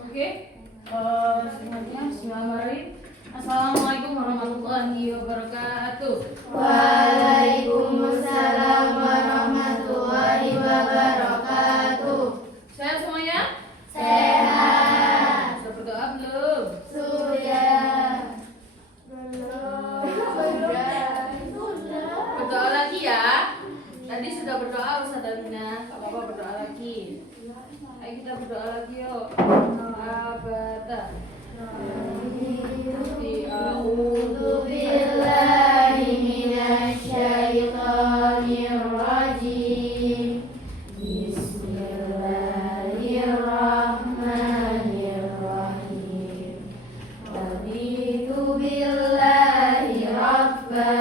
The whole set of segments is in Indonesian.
Oke. Semuanya bismillahirrahmanirrahim. Assalamualaikum warahmatullahi wabarakatuh. Waalaikumsalam warahmatullahi wabarakatuh. Sehat semuanya? Sehat. Sudah berdoa belum? Sudah. Berdoa lagi ya. Tadi sudah berdoa Ustaz Alina. Gak apa-apa berdoa lagi. Ayo kita berdoa lagi yuk. Abada. A'udzu billahi minasyaitonir rajim. Bismillahirrahmanirrahim. Raditu billahi rabba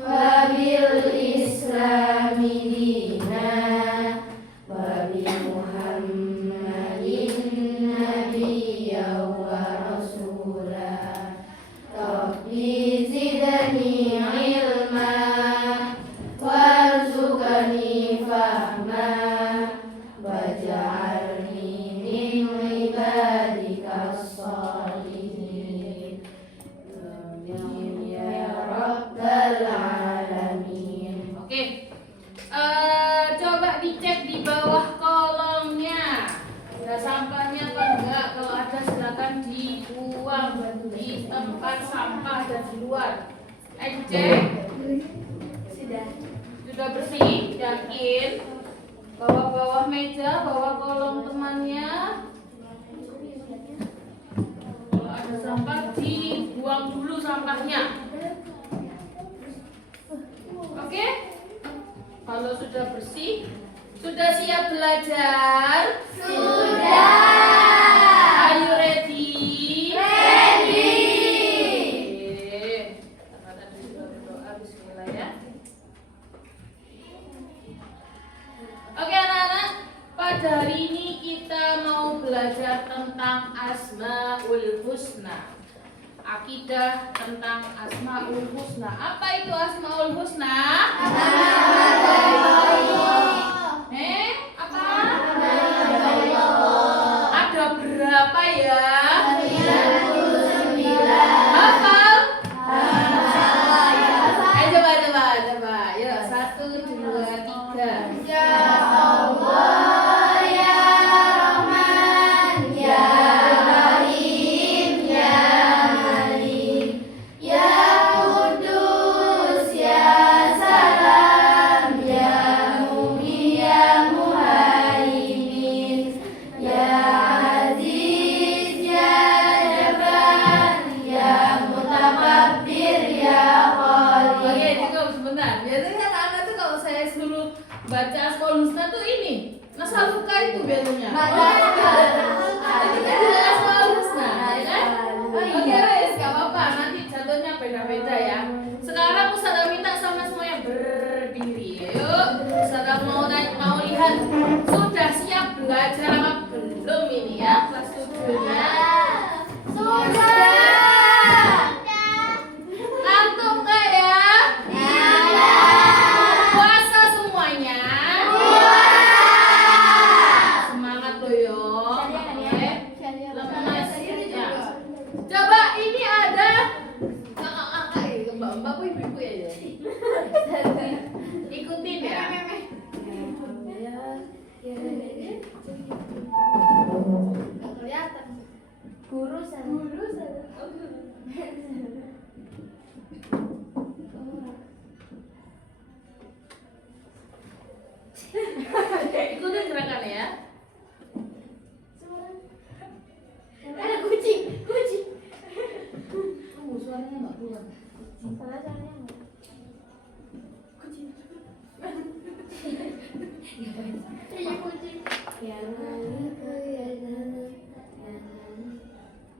wa bil islami dina wa bi Muhammadin nabiyya wa rasulah. Rabbi zidni ilma warzuqni fahma waj'alni min ibadikas sholihin. Amin ya rabbal alamin. Oke. Coba dicek di bawah kolomnya. Ada sampahnya atau enggak? Kalau ada silakan dibuang di tempat sampah dan di luar. Cek. Sudah bersih? Yakin? Bawah-bawah meja, bawah kolom temannya. Kalau ada sampah dibuang dulu sampahnya. Oke? Kalau sudah bersih, sudah siap belajar? Sudah. Are you ready? Ready. Oke. Karena tadi sudah berdoa, bismillah ya. Oke anak-anak, pada hari ini kita mau belajar tentang Asmaul Husna. Akidah tentang Asmaul Husna. Apa itu Asmaul Husna? Apa? Ada berapa ya? 99. Hafal? Ayo coba. Yuk, 1, 2, 3. Ya Allah ya Rahman ya Rahim ya Malik ya Kudus ya Salam ya Mu'min ya Muhaimin ya Aziz ya Jabbar ya Mutakabbir ya Oke, Khalid. cukup sebentar. Biasanya anak-anak tuh kalau saya suruh baca Asmaul Husna tuh ini Nasaluka itu biasanya. Itu kan juga Asmaul Husna, ya kan? Oke, wes, gak apa-apa. Nanti jatuhnya beda-beda ya. Sekarang Ustazah minta sama semuanya berdiri. Yuk, Ustazah mau lihat sudah siap belajar apa belum ini ya kelas 7-nya. Sudah. Ngantuk nggak ya? Puasa semuanya. Semangat loh yo. Oke. Lemas ya. Coba ini ada kakak-kakak ya, mbak-mbak bu ibu-ibu ya. Ikutin ya. Nggak kelihatan. Guru sana. Ikutin gerakannya ya. Ada kucing. Suaranya nggak keluar. Iya kucing.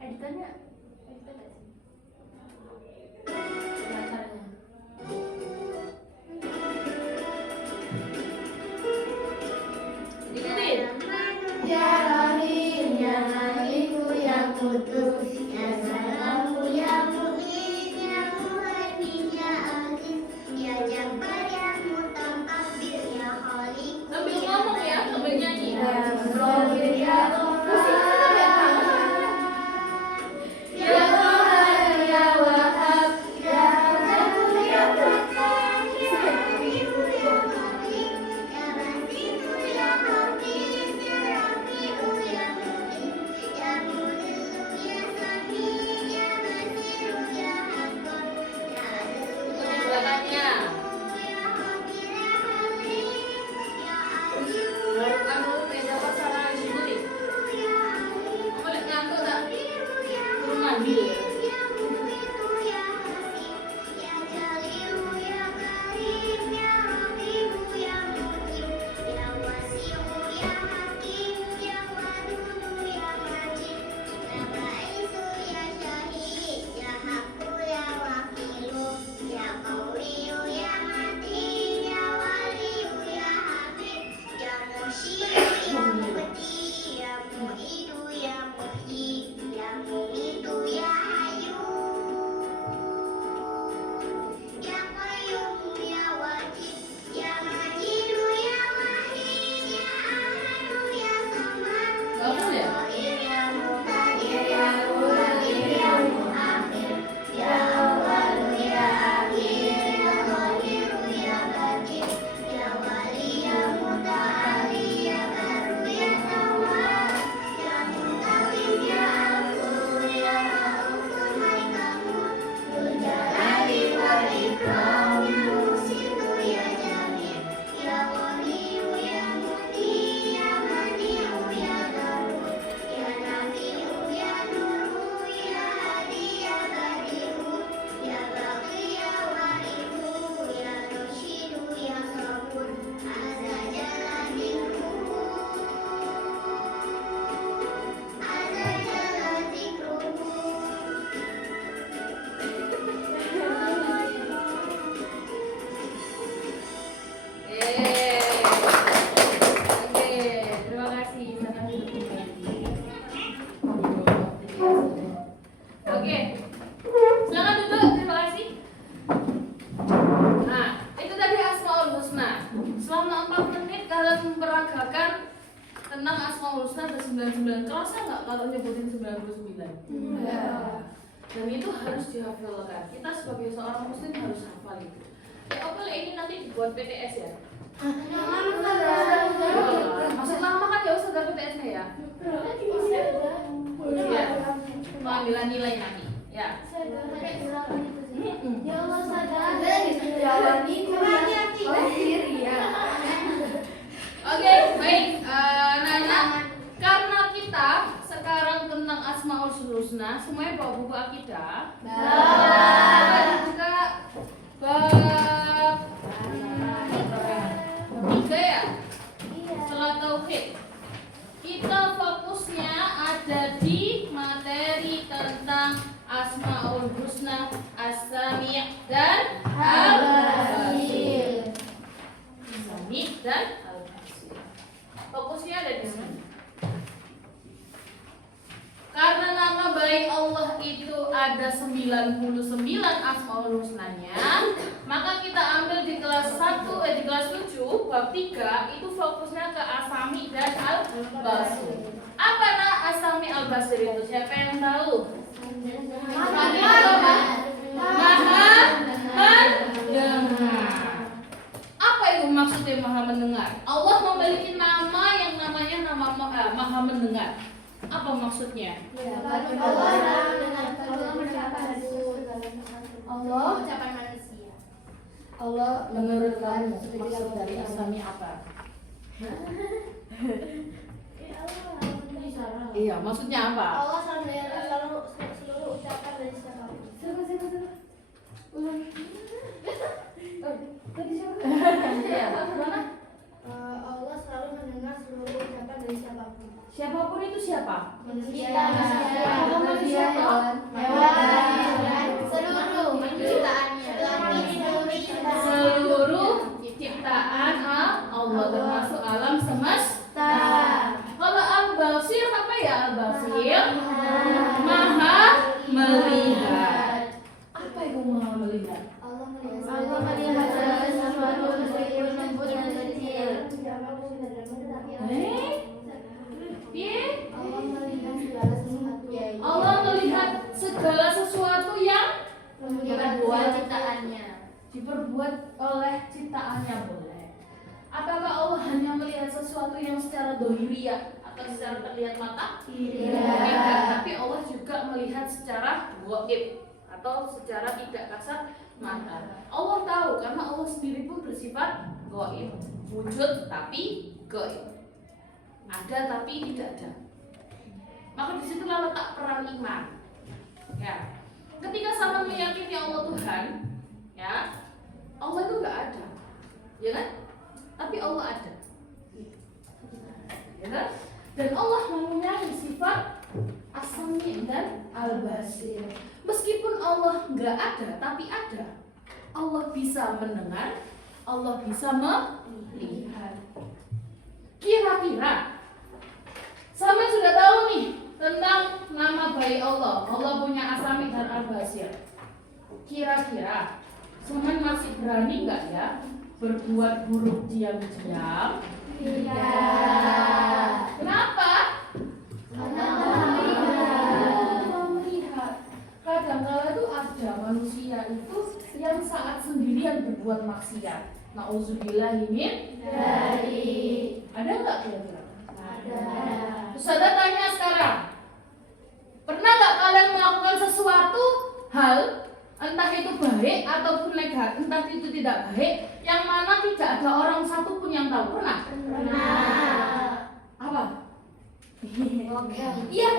Editannya. Ikutin. Ya Rahim, ya Maliku, ya Kudus, ya Salamu, ya Mu'min, ya Muhaimin, ya Aziz, ya Jabbar, ya Mutakabbir, ya Khaliq, Sambil ngomong ya, sambil nyanyi. ya Sobir, ya tentang Asmaul Husna ada 99. Kerasa nggak kalau nyebutin 99? Dan itu harus dihafalkan. Kita sebagai seorang muslim harus hafal itu. Oke, ini nanti dibuat PTS ya. Maksud lama kan ya usah ada PTS-nya ya. Ya. Pengambilan nilai nanti. Ya. Oke, baik. Nanya, karena kita sekarang tentang Asmaul Husna, semuanya bawa buku akidah. Juga bab 3 ya. Setelah tauhid, kita fokusnya ada di materi tentang Asmaul Husna, As-Sami' dan Al-Basir. As-Sami' dan Al-Basir. Fokusnya ada di sini. Karena nama baik Allah itu ada 99 Asmaul Husnanya, maka kita ambil di kelas 1 di kelas 7 bab 3 itu fokusnya ke As-Sami' dan Al-Basir. Apa nama As-Sami' Al-Basir itu? Siapa yang tahu? Maha mendengar. Apa itu maksudnya Maha mendengar? Allah memiliki nama yang namanya nama Maha mendengar. Apa maksudnya? Allah ucapan manusia. Allah menurut kamu maksud dari As-Sami apa? Iya, maksudnya apa? Allah selalu seluruh ucapan dari siapapun. Allah selalu mendengar seluruh ucapan dari siapapun. Siapapun itu siapa? Manusia, seluruh ciptaannya, seluruh ciptaan Allah termasuk alam semesta. Kalau Al-Basir apa ya Al-Basir? Maha melihat. Apa itu Maha melihat? Allah melihat segala sesuatu meskipun lembut dan kecil. Allah melihat segala sesuatu. Allah melihat segala sesuatu yang diperbuat ciptaannya. Diperbuat oleh ciptaannya boleh. Apakah Allah hanya melihat sesuatu yang secara dohiriyah atau secara terlihat mata? Tidak. Tapi Allah juga melihat secara gaib atau secara tidak kasat mata. Allah tahu karena Allah sendiri pun bersifat gaib, wujud tapi gaib, ada tapi tidak ada. Maka disitulah letak peran iman. Ya, ketika sama meyakini Allah Tuhan, ya Allah itu nggak ada, ya kan? Tapi Allah ada, ya kan? Dan Allah mempunyai sifat As-Sami' dan Al-Basir. Meskipun Allah nggak ada, tapi ada. Allah bisa mendengar, Allah bisa melihat. Kira-kira, sampai sudah tahu nih tentang nama baik Allah. Allah punya As-Sami' dan Al-Basir. Kira-kira, Semen masih berani nggak ya berbuat buruk diam-diam? Tidak. Kenapa? Karena melihat. Kadang-kala tuh ada manusia itu yang saat sendirian berbuat maksiat. Nauzubillah min dari ada nggak kira-kira? ada. Saya tanya sekarang, pernah nggak kalian melakukan sesuatu hal, entah itu baik ataupun negatif, entah itu tidak baik, yang mana tidak ada orang satupun yang tahu? Pernah? Pernah. Apa? Oke. Iya.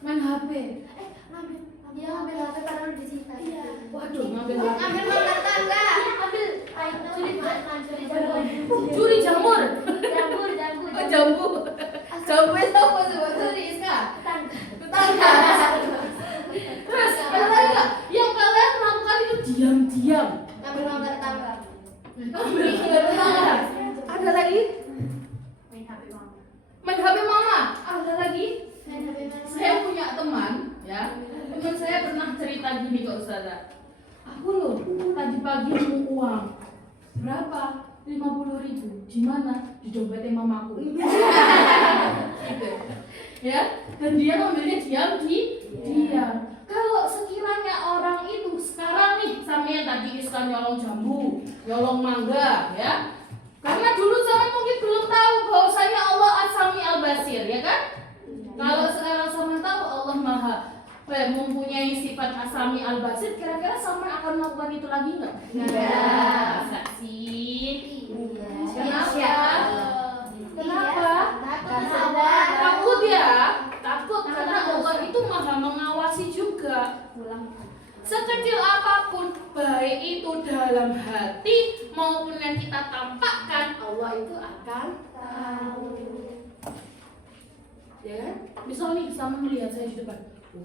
Main HP. Dia ngambil HP karena udah disita. Waduh, ngambil HP. Ambil makan tangga. Curi jamur. Jamur. Oh, jambu. Jambu itu apa sebetulnya Iska? Tetangga. Terus ada lagi nggak? Yang kalian lakukan itu diam-diam. Ngambil makan tangga. Ngambil tetangga. Ada lagi? Main HP mama. Main HP mama. Ada lagi? Main HP mama. Saya punya teman, ya. Teman saya pernah cerita gini ke Ustazah. Aku loh tadi pagi nemu uang. Berapa? 50.000. Di mana? Di dompetnya mamaku. Gitu. Ya, dan dia ngambilnya diam. Kalau sekiranya orang itu sekarang nih, sampean tadi istilah nyolong jambu, nyolong mangga, ya. Karena dulu zaman mungkin belum tahu bahwasanya Allah As-Sami Al-Basir, ya kan? Kalau sekarang sama tahu Allah Maha mempunyai sifat As-Sami Al-Basir, kira-kira sama akan melakukan itu lagi nggak? Nggak. Saksi. Kenapa? Takut ya? Takut karena Allah itu Maha mengawasi juga. Sekecil apapun, baik itu dalam hati maupun yang kita tampakkan, Allah itu akan tahu. Ya kan? Misal nih, sama melihat saya di depan,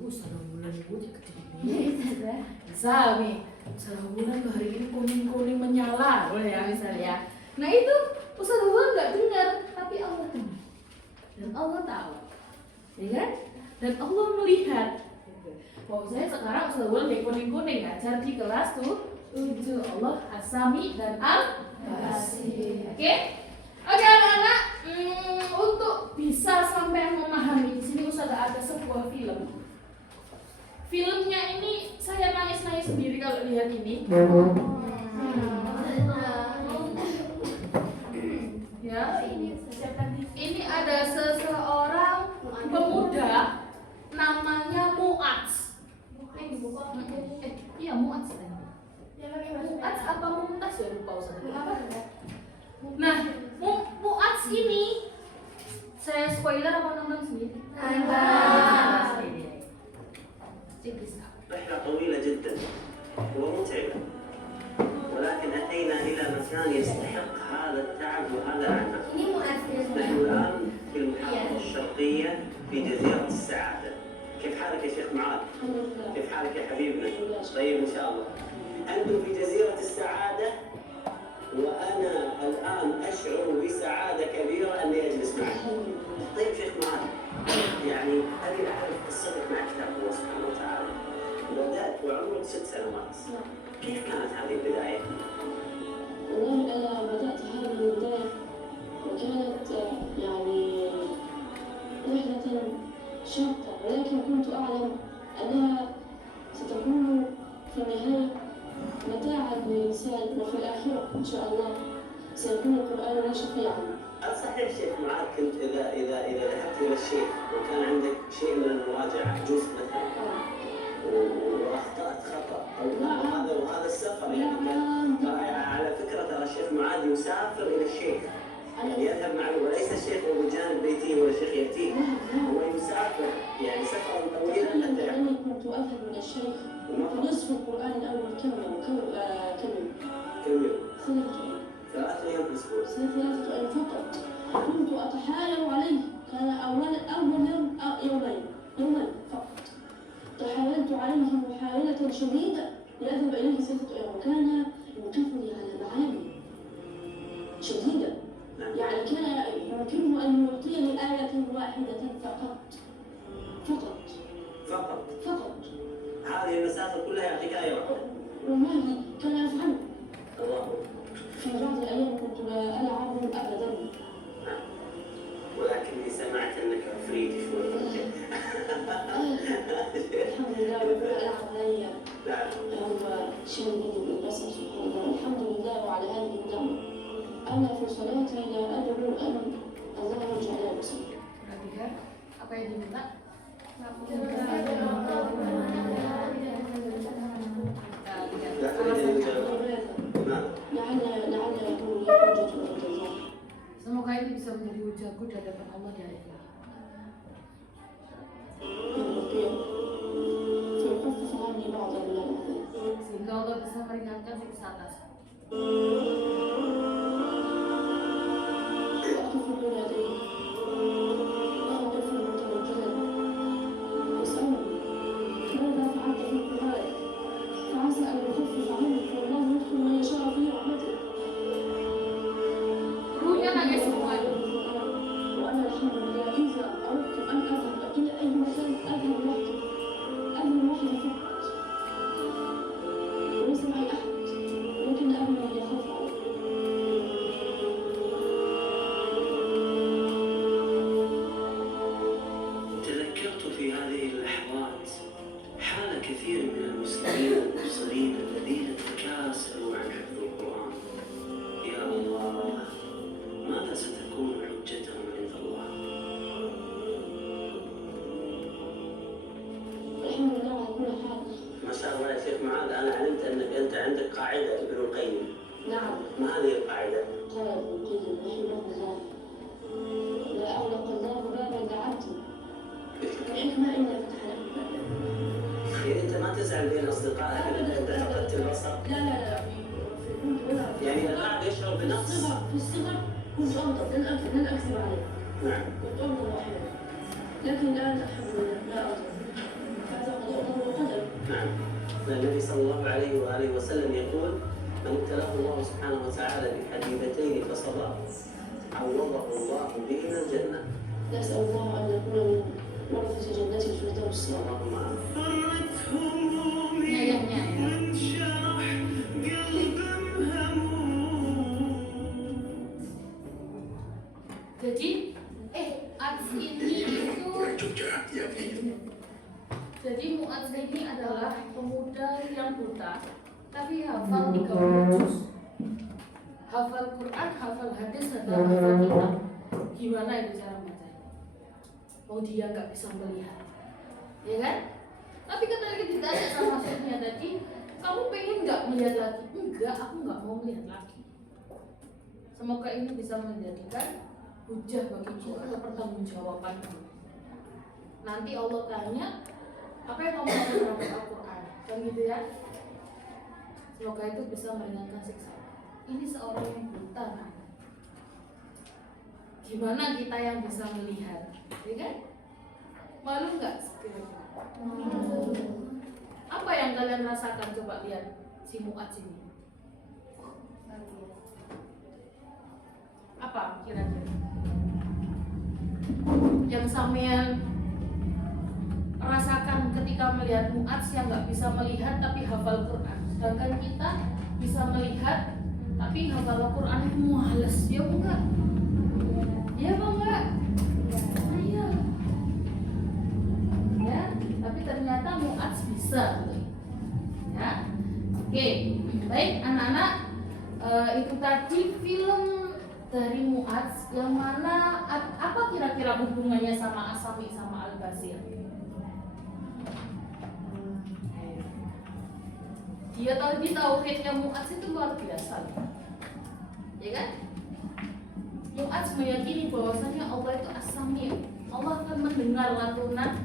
salah bulan putih gede. Misal nih, salah bulan hari ini kuning-kuning menyala, boleh ya misalnya. Nah itu Ustaz Bulan nggak dengar, tapi Allah dengar dan Allah tahu, ya kan? Dan Allah melihat. Saya sekarang Ustaz Bulan kayak kuning-kuning ngajar di kelas tuh Allah As-Sami dan Al-Basir. Oke, anak-anak, untuk bisa sampai memahami di sini Ustaz ada sebuah film. Filmnya ini saya nangis-nangis sendiri kalau lihat ini. Ya, ini ada seseorang pemuda namanya Mu'adz. Iya Mu'adz. Mu'adz apa Mumtaz ya lupa Ustaz. Nah, Mu'adz ini saya spoiler apa nonton sendiri? رحلة طويلة جدا ومتعبة ولكن أتينا إلى مكان يستحق هذا التعب وهذا العناء. نحن الآن في المحافظة الشرقية في جزيرة السعادة. كيف حالك يا شيخ معاذ؟ كيف حالك يا حبيبنا؟ طيب إن شاء الله. أنتم في جزيرة السعادة وأنا الآن أشعر بسعادة كبيرة أني أجلس معك. طيب شيخ معاذ، يعني أبي أعرف قصتك مع كتاب الله سبحانه وتعالى. بدأت وعمرك 6 سنوات. كيف كانت هذه البداية؟ والله أنا بدأت هذه البداية وكانت يعني رحلة شاقة، ولكن كنت أعلم أنها ستكون في النهاية متاعا للإنسان، وفي الآخرة إن شاء الله سيكون القرآن لنا شفيعا. هل صحيح شيخ معاذ كنت إذا ذهبت إلى الشيخ وكان عندك شيء من المراجعة جزء مثلا وأخطأت خطأ أو وهذا السفر يعني على فكرة ترى الشيخ معاذ يسافر إلى الشيخ، يعني يذهب معه وليس الشيخ هو بجانب بيته ولا الشيخ يأتيه، هو يسافر يعني سفرا طويلا حتى أنا كنت أذهب إلى الشيخ نصف القرآن الأول كم يوم؟ 3 أيام في الأسبوع. 3 أيام فقط. كنت أتحايل عليه، كان أول يوم يومين فقط. تحايلت عليه محاولة شديدة لأذهب إليه 6 أيام، وكان يوقفني على معاني شديدة. يعني كان يمكنه أن يعطيني آية واحدة فقط. هذه المسافة كلها يعطيك آية واحدة. والله كان يفعله. الله. في بعض الأيام كنت لا ألعب أبدا. ولكني سمعت أنك عفريت شوي. الحمد لله رب العالمين. هو شيء من البصر سبحان الله. الحمد لله على هذه النعمة. أنا في صلاتي لا أدعو أن الله يجعلها بصري. Perhatikan apa yang diminta. لعل يكون لي حجة عند الله. Semoga ini bisa menjadi hujahku di hadapan Allah di hari kiamat. فيخفف عني بعضا من الأذى. Sehingga Allah bisa meringankan siksa atas. وأقف بين يديه أقف متوجها يسألني ماذا فعلت في القرآن؟ فعسى أن يخفف عني، فالله يدخل من يشاء في رحمته. Ruhnya nangis semua. وأنا الحمد لله إذا أردت أن أذهب إلى أي مكان أذهب وحدي فقط. هذه القاعدة؟ قال ابن القيم رحمه الله: لا أغلق الله بابا دعوته الحكمة إلا فتح له بابا. يعني أنت ما تزعل بين أصدقائك إذا أنت فقدت البصر؟ لا يعني البعض يشعر بنقص. في الصغر كنت أغضب، لن أكذب عليه. نعم. كنت أغضب أحيانا، لكن الآن الحمد لله لا أغضب. هذا قضاء الله وقدر. نعم. النبي صلى الله عليه وآله وسلم يقول: من ابتلاه الله سبحانه وتعالى بحبيبتين فصبر عوضه الله بهما الجنة. نسأل الله أن نكون من ورثة جنة الفردوس. اللهم آمين. Jadi Mu'adz ini itu Jadi Mu'adz ini adalah pemuda yang buta tapi hafal 30 juz. Hafal Quran, hafal hadis, hafal kitab. Gimana itu cara bacanya? Oh, dia nggak bisa melihat, ya kan? Tapi ketika ditanya sama maksudnya tadi, kamu pengen nggak melihat lagi? Enggak, aku nggak mau melihat lagi. Semoga ini bisa menjadikan hujah bagiku atau pertanggungjawaban. Nanti Allah tanya, apa yang kamu lakukan terhadap Al-Quran? Kan gitu ya? Semoga itu bisa meringankan siksa. Ini seorang yang buta, kan? Gimana kita yang bisa melihat, ya kan? Malu nggak? Apa yang kalian rasakan? Coba lihat si Mu'adz ini. Apa kira-kira yang sampean rasakan ketika melihat Mu'adz yang nggak bisa melihat tapi hafal Quran, sedangkan kita bisa melihat tapi hafal Quran itu males, ya enggak? Ya enggak? Iya. Ya, tapi ternyata Mu'adz bisa, ya. Oke, baik anak-anak, itu tadi film dari Mu'adz yang mana apa kira-kira hubungannya sama Asami sama Al-Basir? Dia tadi tauhidnya Mu'adz itu luar biasa, ya kan? Mu'adz meyakini bahwasanya Allah itu As-Sami'. Allah akan mendengar lantunan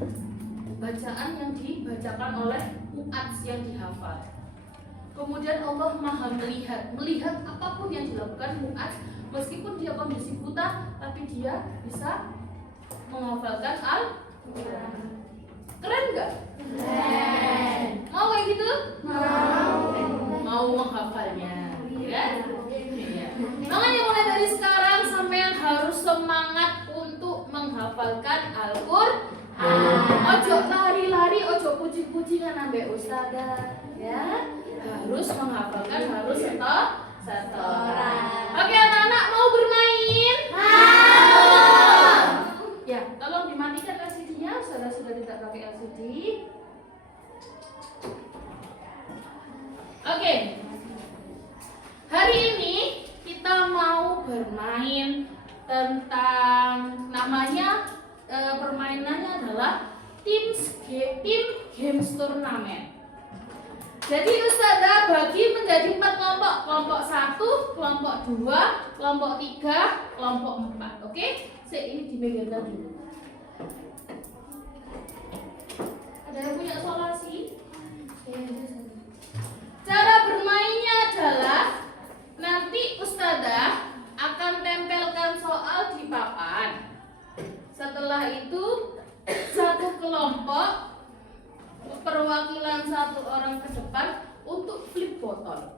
bacaan yang dibacakan oleh Mu'adz yang dihafal. Kemudian Allah Maha melihat apapun yang dilakukan Mu'adz, meskipun dia kondisi buta, tapi dia bisa menghafalkan Al-Quran. Keren nggak? Keren. Mau kayak gitu? Mau menghafalnya, ya? Ya. Makanya mulai dari sekarang sampean harus semangat untuk menghafalkan Al-Quran. Ojo lari-lari, ojo puji-pujian ambek ustazah, ya? Harus menghafalkan, harus setoran. Oke anak-anak, mau bermain? Mau. Ya, tolong dimatikan LCD-nya. Sudah tidak pakai LCD. Oke. Hari ini kita mau bermain tentang namanya permainannya adalah tim games turnamen. Jadi Ustazah bagi menjadi 4 kelompok. Kelompok 1, kelompok 2, kelompok 3, kelompok 4. Oke? Ini dipegangkan dulu. Ada yang punya solasi? Cara bermainnya adalah nanti Ustazah akan tempelkan soal di papan. Setelah itu satu kelompok perwakilan satu orang ke depan untuk flip botol.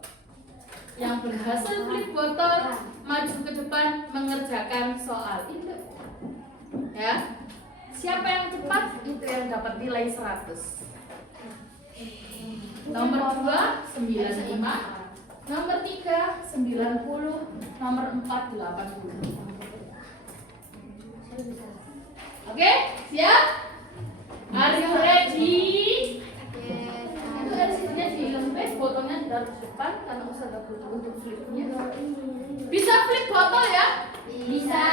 Yang berhasil flip botol maju ke depan mengerjakan soal itu. Ya. Siapa yang cepat itu yang dapat nilai 100. Nomor 2 95, nomor 3 90, nomor 4 80. Oke, siap? Are you ready? Itu dari sininya dilempit, botolnya ditaruh di depan karena Ustazah butuh untuk flipnya. Bisa flip botol ya? Bisa.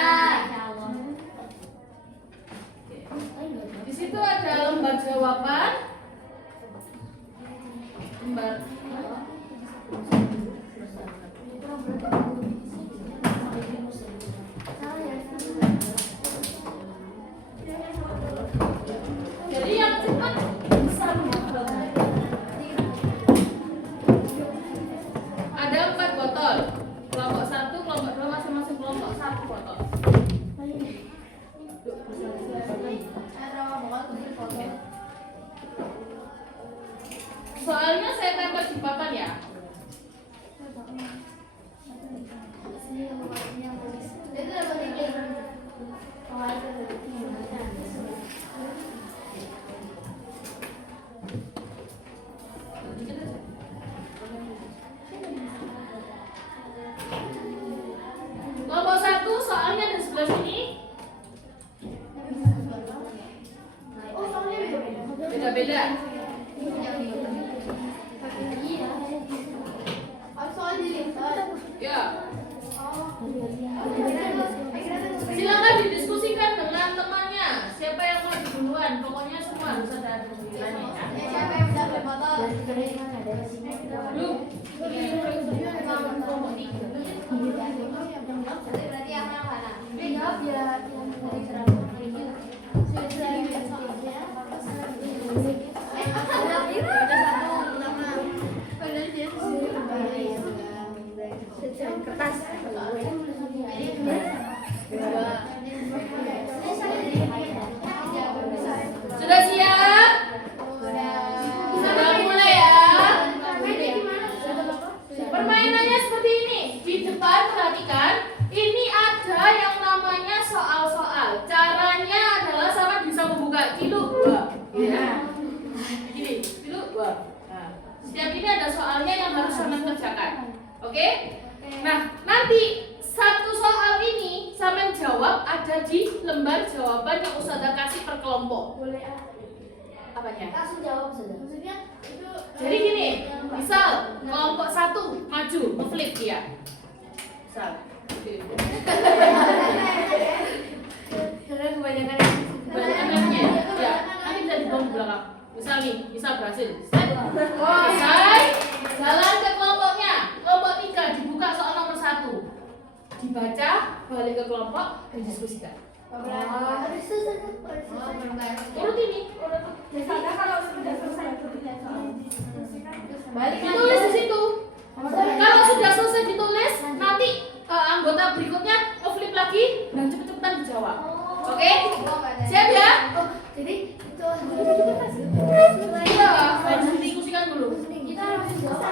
Di situ ada lembar jawaban. Lembar botol. Kelompok 1, kelompok 2 masing-masing kelompok 1 botol. Soalnya saya tempel di papan ya. Kelompok 1 soalnya di sebelah sini. Beda-beda. Ya. Silakan didiskusikan dengan temannya. Siapa yang mau duluan? Pokoknya semua harus ada pemilihannya. Siapa yang dapat botol? Berarti yang mana? Jawab ya. Kertas. Sudah siap? Sudah mulai ya. Permainannya seperti ini. Di depan perhatikan, ini ada yang namanya soal-soal. Caranya adalah sama bisa membuka kilo 2. Ya. Gini, kilo 2. Nah, setiap ini ada soalnya yang harus sama kerjakan. Oke? Nah, nanti satu soal ini sama jawab ada di lembar jawaban yang Ustazah kasih per kelompok. Boleh Apanya? langsung jawab saja. Maksudnya itu Jadi gini, misal kelompok 1 maju, ngeflip dia. Misal. karena kebanyakan Bagaimana? Ya, nanti bisa dibawa di belakang. Misal nih, misal berhasil. Selesai. Jalan ke kelompoknya. Kelompok 3 dibuka soal nomor 1. Dibaca, balik ke kelompok, didiskusikan. Urut ini. Biasanya kalau sudah selesai itu tidak balik Ditulis di situ. Kalau sudah selesai ditulis, nanti anggota berikutnya ngeflip lagi dan cepet-cepetan dijawab. Oke? Siap ya? Jadi itu Iya, harus didiskusikan dulu. kita harus jawab.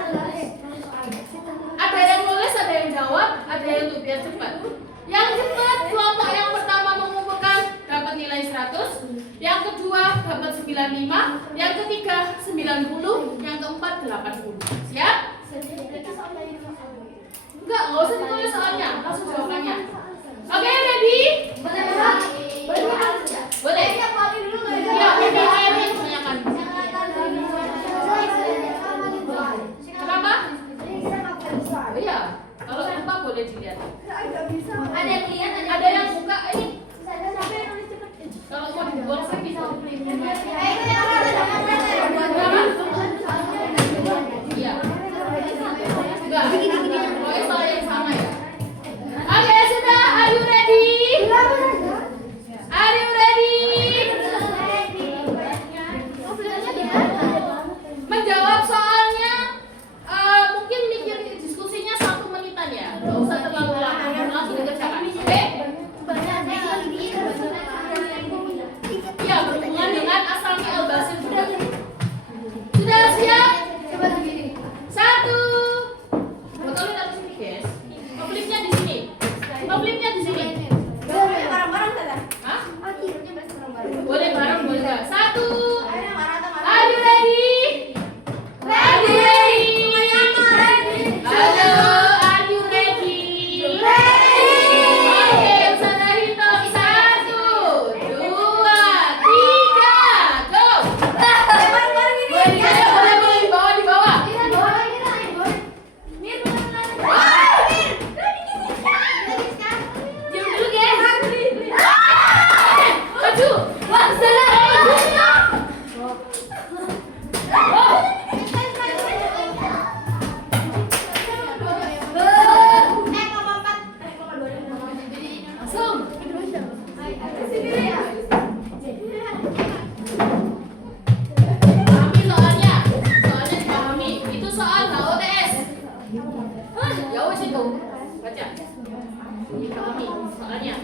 Ada yang nulis, ada yang jawab, ada yang untuk biar cepat. Yang cepat, kelompok yang pertama mengumpulkan dapat nilai 100, yang kedua dapat 95, yang ketiga 90, yang keempat 80. Siap? Enggak usah ditulis soalnya, langsung jawabannya. Oke, ready? Boleh. Iya, ini kebanyakan. Kenapa? Oh iya, kalau lupa boleh dilihat. Ada yang lihat, Ada yang buka ini. Kalau mau dibuang sih bisa. Iya. Enggak. Pokoknya soal yang sama ya. Oke, sudah. Are you ready? Are you ready? Menjawab soalnya mungkin mikir diskusinya 1 menitan ya. Enggak usah terlalu lama. Langsung dikerjakan. Oke? Iya, berhubungan dengan Asami Al-Basir juga. Sudah siap? 1. Botolnya taruh sini, guys. Ngeflipnya di sini. Ngeflipnya di sini. Hah? Boleh bareng, boleh enggak? 1. Are you ready? Are you ready? Halo, are you ready? Oke, Ustazah hitung 1, 2, 3, go! Boleh, di bawah. Diam dulu Ya wes itu. Baca. Dipahami soalnya.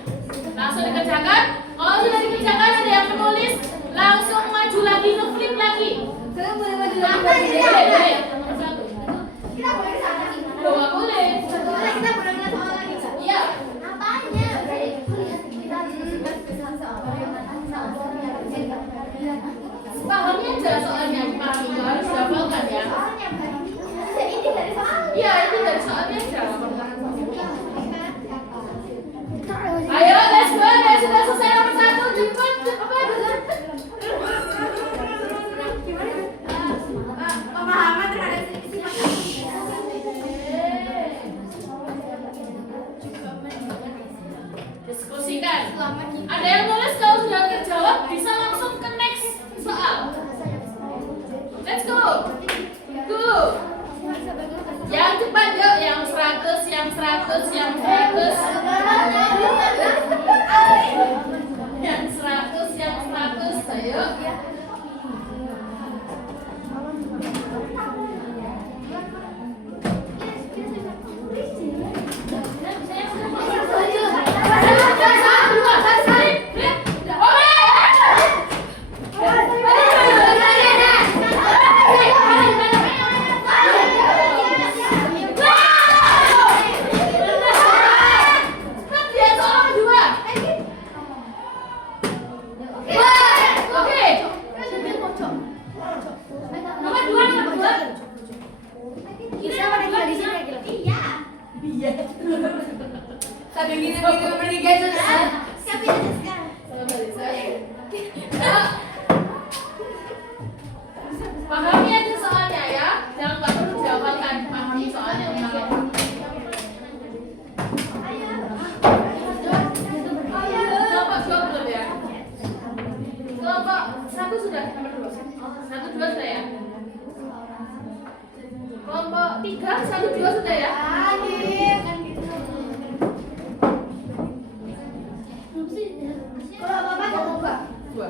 Langsung dikerjakan. Kalau sudah dikerjakan ada yang menulis, langsung maju lagi, ngeflip lagi. Kalian boleh maju Boleh. Satu. Kita boleh sana sih. Loh, nggak boleh. Kita boleh ngeliat soal lagi. Iya. Apanya? Pahami aja soalnya, pahami nggak harus dihafalkan ya. Ini dari soal. Iya, itu dari soalnya aja. Ayo, let's go. Sudah selesai nomor 1. Cepat, cepat. Pemahaman terhadap isi Diskusikan. Ada yang nulis kalau sudah terjawab bisa langsung ke next soal. Let's go. Go. Yang cepat yuk, yang 100, yang 100, yang 100. Yang 100, yang 100. Ayo. Pahami aja soalnya ya, jangan nggak perlu dihafalkan. Pahami soalnya ulang. Kelompok 2 belum ya? Kelompok 1 sudah, nomor 2. 1, 2 sudah ya? Kelompok 3, 1, 2 sudah ya? Kalau Bapak mau coba. 2.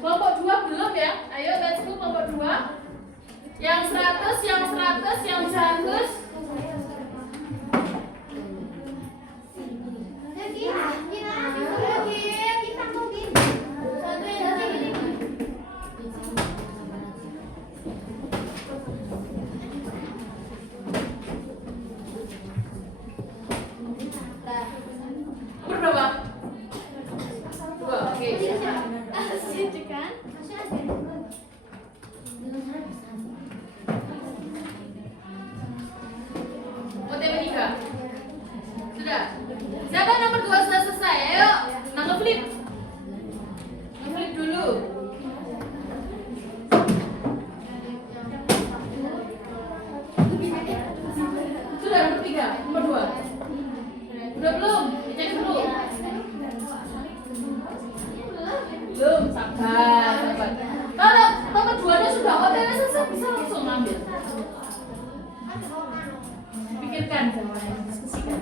Kelompok 2 belum ya? Ayo let's go kelompok 2. Yang 100, yang 100, yang 100. Nomor berapa? 2, oke. OTW 3. Sudah. Siapa nomor 2 sudah selesai? Ayo, ngeflip. Ngeflip dulu. Sudah nomor 3, nomor 2. Udah belum? Dicek dulu. Belum, sabar. Kalau nomor 2-nya sudah OTW selesai, bisa langsung ambil. Pikirkan jawabannya, diskusikan.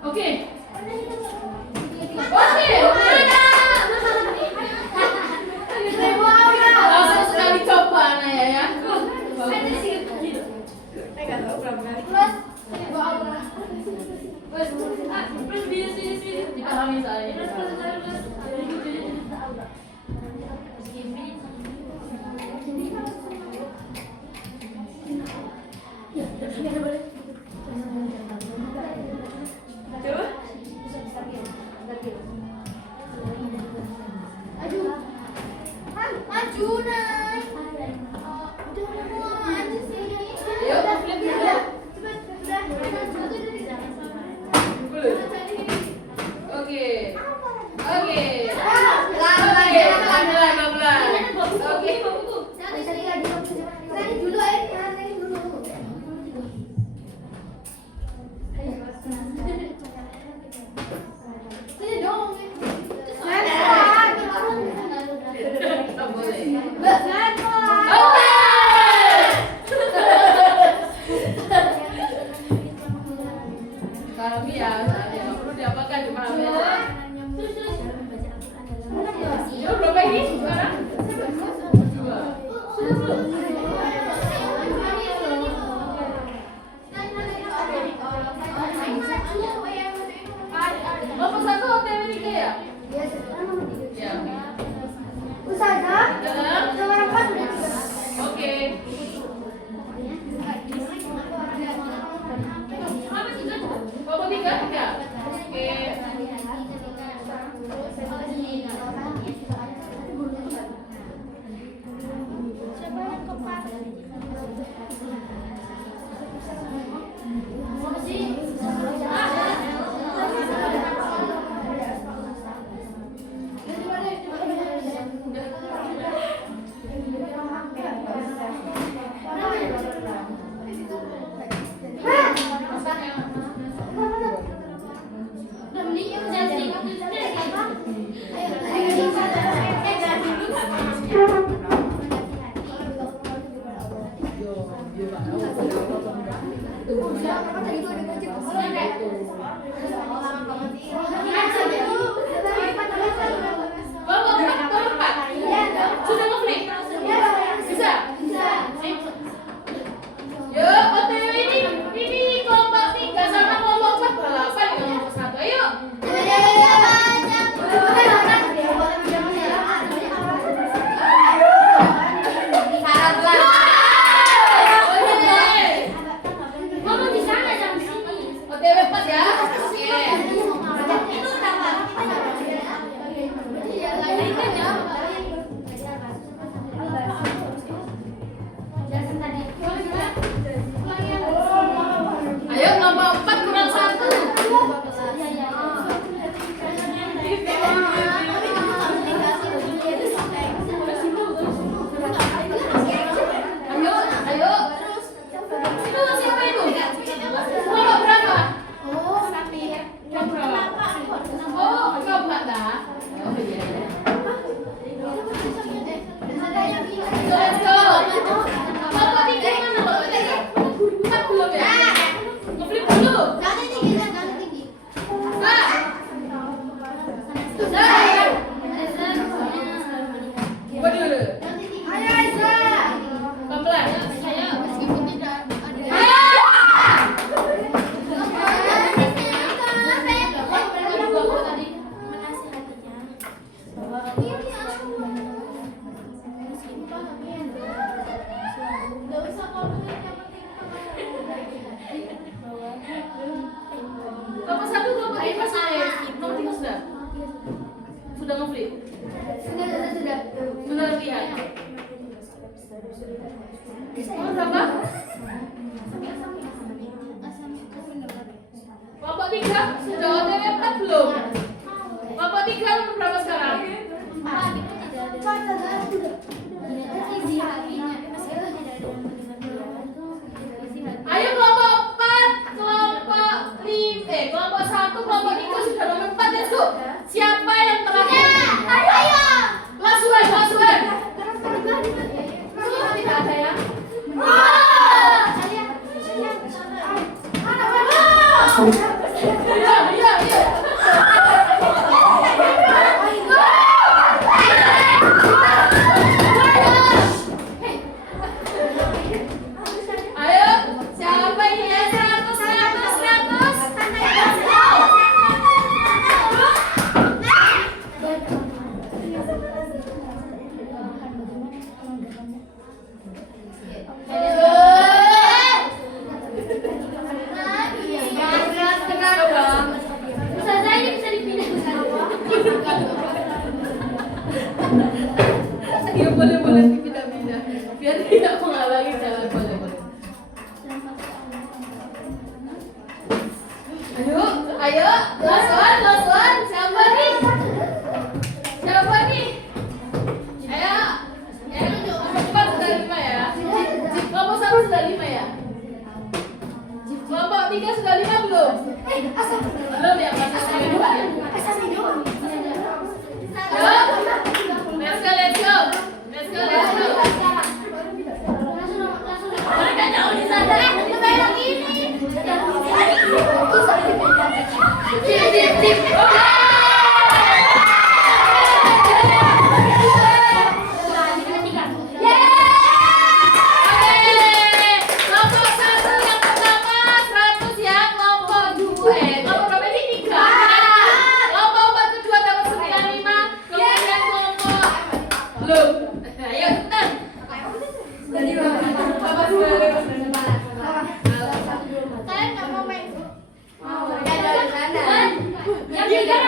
Oke. Langsung sekali coba Naya ya. Dipahami soalnya. Maju Nay. Ayo, flip dulu. Oke. Sudah ngeflip? Bisa? Yuk, OTW ini kelompok 3 sama kelompok 4 balapan di kelompok 1. Ayo. Ngomong di sana jangan di sini. OTW 4 ya. Oke. Ayo kelompok 4 kurang 1. Ayo. Itu siapa itu? Kelompok berapa? Oh, coba dah. Oh iya. Let's go. Kelompok 3 mana kelompok 3? 4 belum ya? Ngeflip dulu. Gua dulu. Pelan-pelan. Kelompok 1 kelompok 5 sudah. Kelompok 3 sudah. Sudah ngeflip. Sudah lihat. Kelompok berapa? Kelompok 3 sudah OTW 4 belum? Kelompok 3 nomor berapa sekarang? Ayo kelompok 4, kelompok 5, kelompok 1, kelompok 3 sudah nomor 4. Let's go. Siapa yang terakhir? Last one. Tidak ada ya? Iya. Ayo, siapa ini ya? 100. Ya boleh pindah-pindah biar tidak menghalangi jalan. Boleh. Ayo, last one. Siapa nih? Ayo, cepat sudah 5 ya. Kelompok 1 sudah 5 ya. Kelompok 3 sudah 5 belum? Belum ya, masih 5 ya. Let's go. Mereka jauh di sana. Tip. Kelompok 1 yang pertama 100 ya. Kelompok 2. Kelompok berapa ini? 3. Kelompok 4 kedua dapat 95. Kemudian kelompok belum. Ayo cepetan. Kalian nggak mau main? Yang 3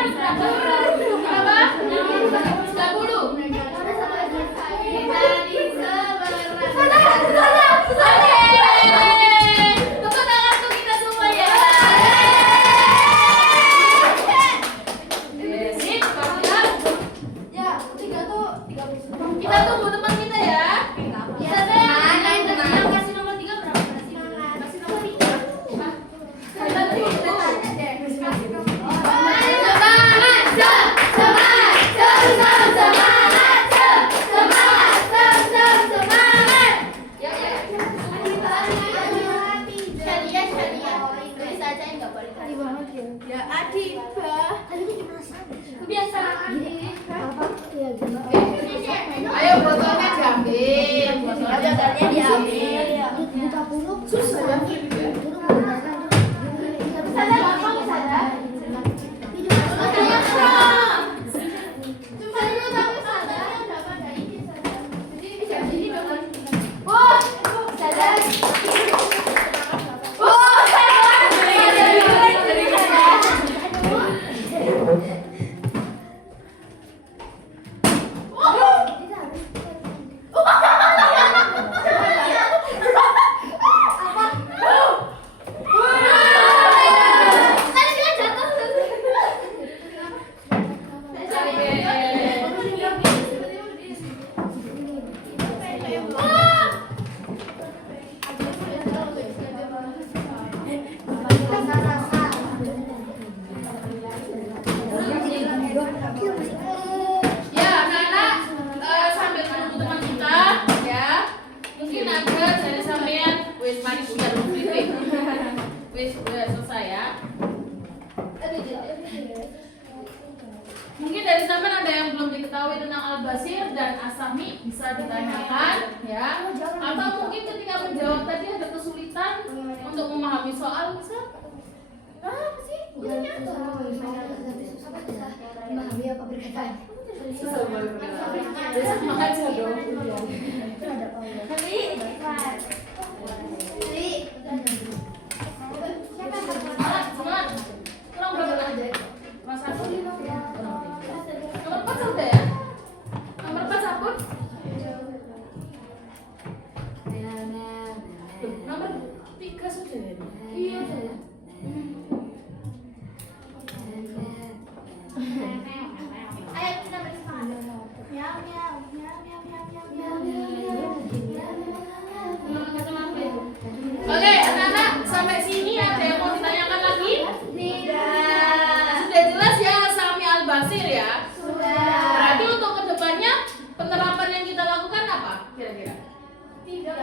Kebiasaan. Ayo Ayo botolnya diambil. Botolnya diambil. Susah ya. Ya, anak-anak sambil menunggu teman kita, ya. Mungkin ada dari sampean, wes mari sudah briefing. Wes sudah selesai ya. Mungkin dari sampean ada yang belum diketahui tentang Al-Basir dan As-Sami, bisa ditanyakan, ya. Atau mungkin ketika menjawab tadi ada kesulitan untuk memahami soal, bisa? Apa sih? Memahami apa perkataan? Susah banget. Sama aja dong. Semangat. Kurang berapa? Mas Satu. Nomor 4 sudah ya? Nomor 4 sabun? Nomor 3 sudah ya? Iya sudah. Ayo kita bersemangat. Miau miau miau miau miau miau miau. Oke, anak-anak, sampai sini ada yang mau ditanyakan lagi? Tidak. Sudah jelas ya Sami Al-Basir ya? Sudah. Berarti untuk kedepannya penerapan yang kita lakukan apa kira-kira? Tidak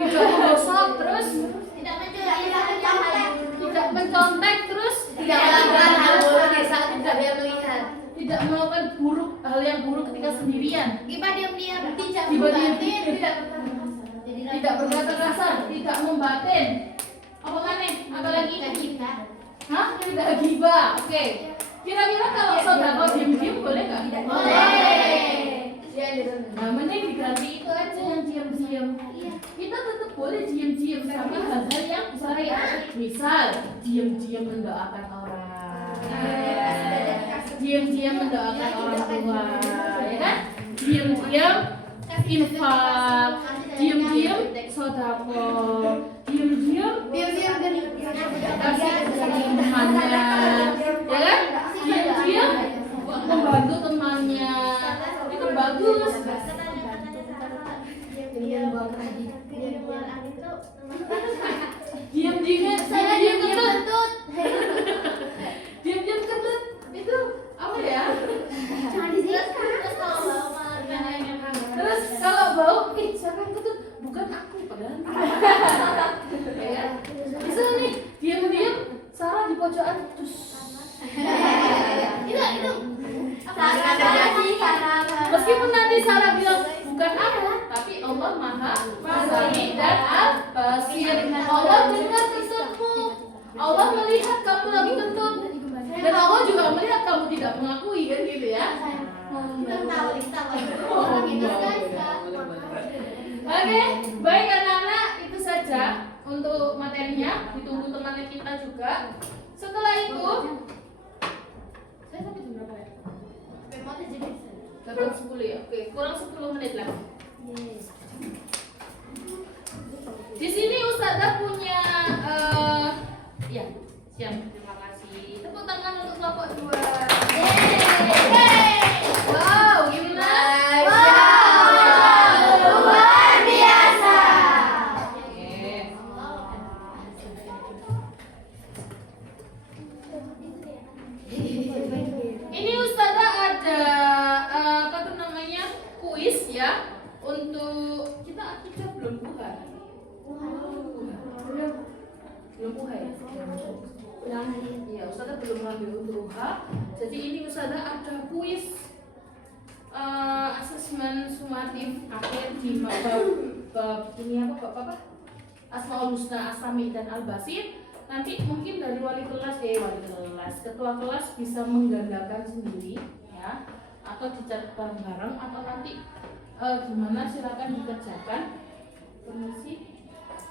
Tidak menggosok, terus tidak mencontek. tidak mencontek, terus Tidak melakukan hal buruk di saat tidak dia melihat. tidak melakukan hal yang buruk ketika sendirian. Kita diam-diam tidak Diam-diam. tidak Tidak berkata kasar, tidak membatin. Apa kan nih? Apa lagi? kita. Hah? Tidak gibah. Oke. Kira-kira kalau saudara diam-diam boleh nggak? Boleh. Nah, mending diganti itu aja yang diam-diam. Kita tetap boleh diam-diam sama hal-hal yang syariat. Misal, diam-diam mendoakan orang. Diam-diam mendoakan orang tua, ya kan? Diam-diam infak, diam-diam sedekah, diam-diam kasih temannya, ya kan? Diam-diam membantu temannya, itu bagus. Diam-diam kentut, diam-diam kentut, itu apa ya? Terus kalau bau, siapa yang kentut? Bukan aku, padahal. Ya kan? Bisa nih, diam-diam Sarah di pojokan, terus. Meskipun nanti Sarah bilang bukan aku, tapi Allah Maha Sami dan Al-Basir. Allah dengar kentutmu, Allah melihat kamu lagi kentut, dan Allah juga melihat kamu tidak mengakui, kan gitu ya? Oke, baik anak-anak, itu saja untuk materinya. Ditunggu teman kita juga. Setelah itu, saya sampai jam berapa ya? Jam 10 ya. Oke, kurang 10 menit lagi. Di sini Ustazah punya ya, siap. Terima kasih. Tepuk tangan untuk kelompok 2. Wow, gimana? Luar biasa. Oke. Ini Ustazah ada apa tuh namanya? Kuis ya untuk kita belum buka. Belum buka ya? belum ngambil untuk UH. Jadi ini Ustazah ada kuis asesmen sumatif akhir di bab ini apa? Asmaul Husna, Asami dan Al-Basir. Nanti mungkin dari ketua kelas bisa menggandakan sendiri ya, atau dicatat bareng-bareng atau nanti gimana silakan dikerjakan. Permisi,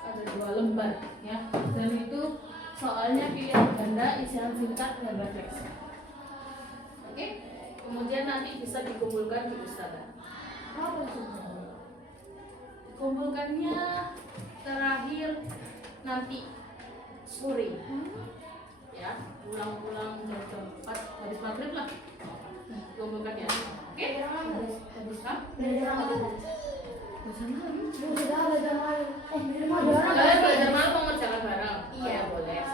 ada 2 lembar ya, dan itu soalnya pilihan ganda, isian singkat dan refleksi. Oke, kemudian nanti bisa dikumpulkan di Ustazah. Apa itu? Dikumpulkannya terakhir nanti sore ya, pulang jam 4 habis maghrib lah kumpulkan ya. Oke, habis kan? Kalian belajar malam mau ngerjakan bareng? Iya, boleh.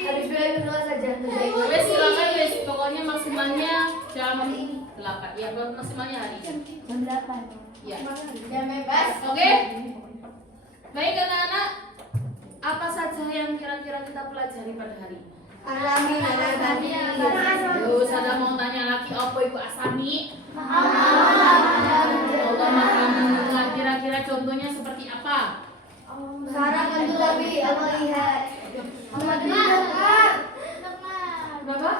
Habis belajar saja. Wes silakan wes, pokoknya maksimalnya jam 8 ya, maksimalnya hari ini. Jam 8. Ya. Jam bebas. Oke. Baik anak-anak, apa saja yang kira-kira kita pelajari pada hari ini? Asami. Terus ada mau tanya lagi apa itu asami? Allah Maha mendengar, kira-kira contohnya seperti apa? Sekarang kan juga melihat. Berapa?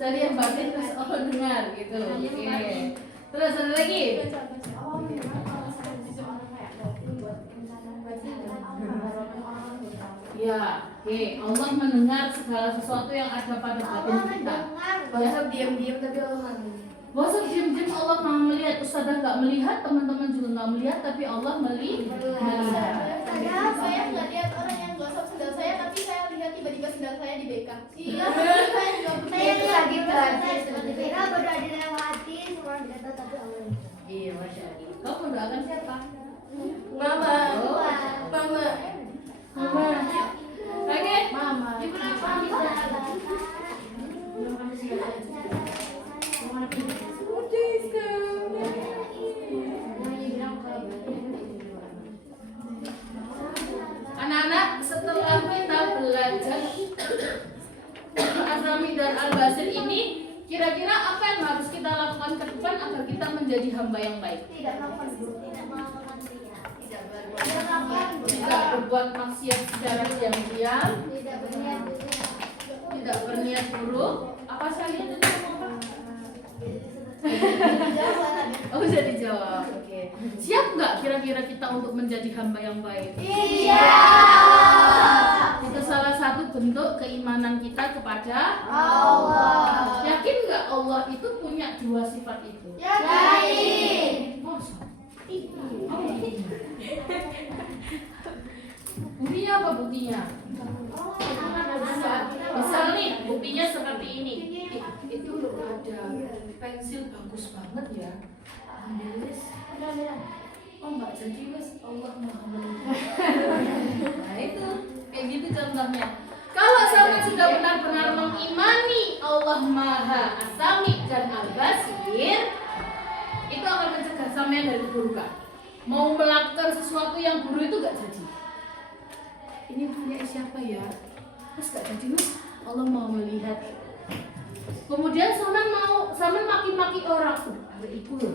Saya yang batin terus Allah dengar gitu. Oke. Terus ada lagi? Ya, oke. Allah mendengar segala sesuatu yang ada pada batin kita. Bahasa diam-diam tapi Allah Bosan diam-diam Allah Maha melihat. Ustazah nggak melihat, teman-teman juga nggak melihat, tapi Allah melihat. Saya nggak lihat orang yang gosok sendal saya, tapi saya lihat tiba-tiba sendal saya di BK. Iya, saya lagi belajar sebenarnya baru ada lewati semua dikata tapi Allah. Iya, masya Allah. Kau mendoakan siapa? Mama. Oh. Mama. Mama. Oke. Mama. Anak-anak, setelah kita belajar Asami dan Al-Basir ini, kira-kira apa yang harus kita lakukan ke depan agar kita menjadi hamba yang baik? Tidak melakukan tidak melakukan Tidak berbuat maksiat secara diam-diam, tidak berniat buruk. Apa saya tadi ngomong apa? Oh, bisa dijawab. Oke. Siap nggak kira-kira kita untuk menjadi hamba yang baik? Iya. Itu salah satu bentuk keimanan kita kepada Allah. Yakin nggak Allah itu punya 2 sifat itu? Yakin. Masa? Buktinya apa buktinya? Misal nih, buktinya seperti ini. Itu loh ada pensil bagus banget ya. Ambil wis. Oh nggak jadi wis, Allah Maha melihat. Nah itu, kayak gitu contohnya. Kalau sampai sudah benar-benar mengimani Allah Maha Asami dan Al-Basir, itu akan mencegah sampean dari keburukan. Mau melakukan sesuatu yang buruk itu gak jadi. Ini punya siapa ya? Terus gak jadi mas, Allah mau melihat. Kemudian sampean maki-maki orang tuh, ada ibu loh,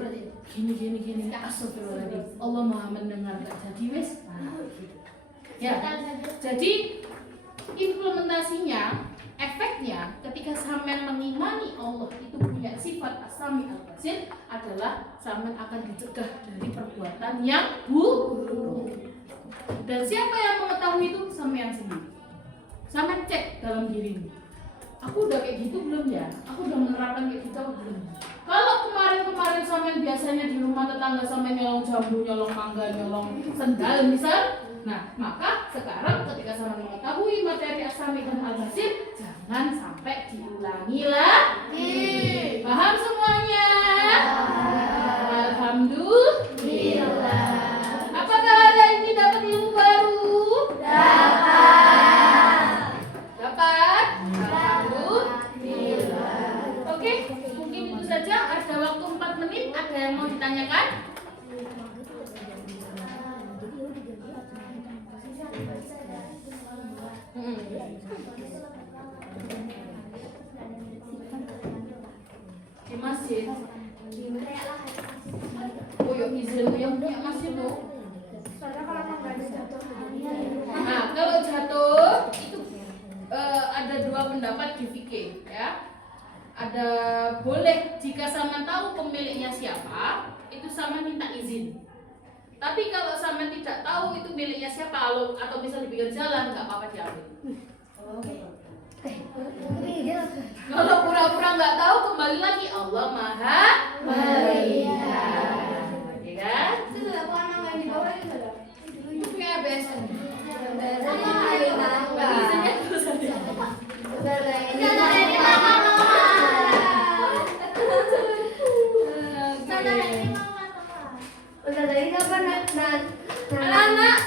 gini, astagfirullahaladzim. Allah Maha mendengar, gak jadi wes. Nah, gitu. Ya, jadi implementasinya, efeknya ketika sampean mengimani Allah itu punya sifat Asami Al-Basir adalah sampean akan dicegah dari perbuatan yang buruk. Dan siapa yang mengetahui itu? Sampean sendiri. Sampean cek dalam dirimu. Aku udah kayak gitu belum ya? Aku udah menerapkan kayak gitu belum? Kalau kemarin sampean biasanya di rumah tetangga sampean nyolong jambu, nyolong mangga, nyolong sendal misal. Nah, maka sekarang ketika sampean mengetahui materi Asami dan Al-Basir, jangan sampai diulangi lagi. Paham semuanya? Alhamdulillah. Apakah hari ini dapat ilmu baru? Dapat? Alhamdulillah. Oke, mungkin itu saja. Ada waktu 4 menit. Ada yang mau ditanyakan? masjid? Oh ya izin yang punya masjid tuh. Nah kalau jatuh itu ada dua pendapat di fikih ya. Ada boleh jika sama tahu pemiliknya siapa, itu sama minta izin. Tapi kalau sama tidak tahu itu miliknya siapa atau bisa di pinggir jalan, nggak apa-apa diambil. Kalau pura-pura nggak tahu, kembali lagi Allah Maha Melihat, ya kan? Itu nggak bukan nama yang di bawah itu ada. Itu kayak biasa. Anak-anak,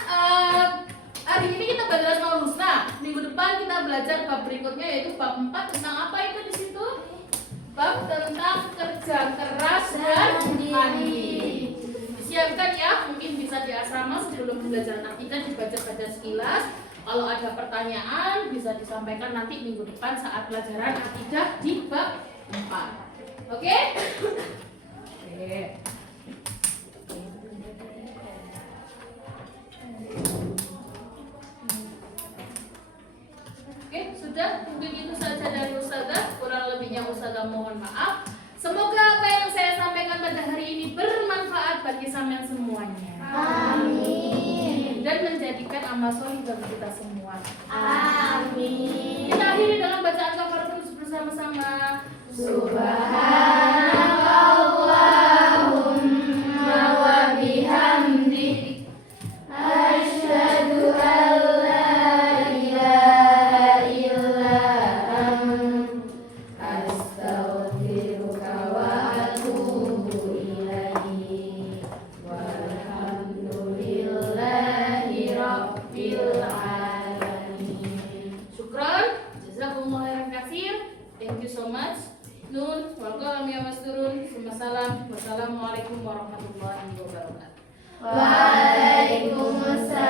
hari ini kita belajar Asmaul Husna. Minggu depan kita belajar bab berikutnya yaitu bab 4 tentang apa itu di situ? Bab tentang kerja keras dan mandi. Disiapkan ya, mungkin bisa di asrama sebelum belajar akidah dibaca-baca sekilas. Kalau ada pertanyaan bisa disampaikan nanti minggu depan saat pelajaran akidah di bab 4. Oke? Oke. Oke, sudah mungkin itu saja dari Ustazah. Kurang lebihnya Ustazah mohon maaf. Semoga apa yang saya sampaikan pada hari ini bermanfaat bagi sampean semuanya. Amin. Dan menjadikan amal soleh bagi kita semua. Amin. Kita akhiri dalam bacaan kafaratul bersama-sama. Subhanallahumma wa bihamdik asyhadu an la ilaha illa anta astaghfiruka wa atubu ilaihi walhamdulillahi rabbil alamin. Syukran, jazakumullah khairan katsir. Thank you so much. Nun, walqalam ya Mas Turun. Wassalamualaikum warahmatullahi wabarakatuh. Waalaikumsalam.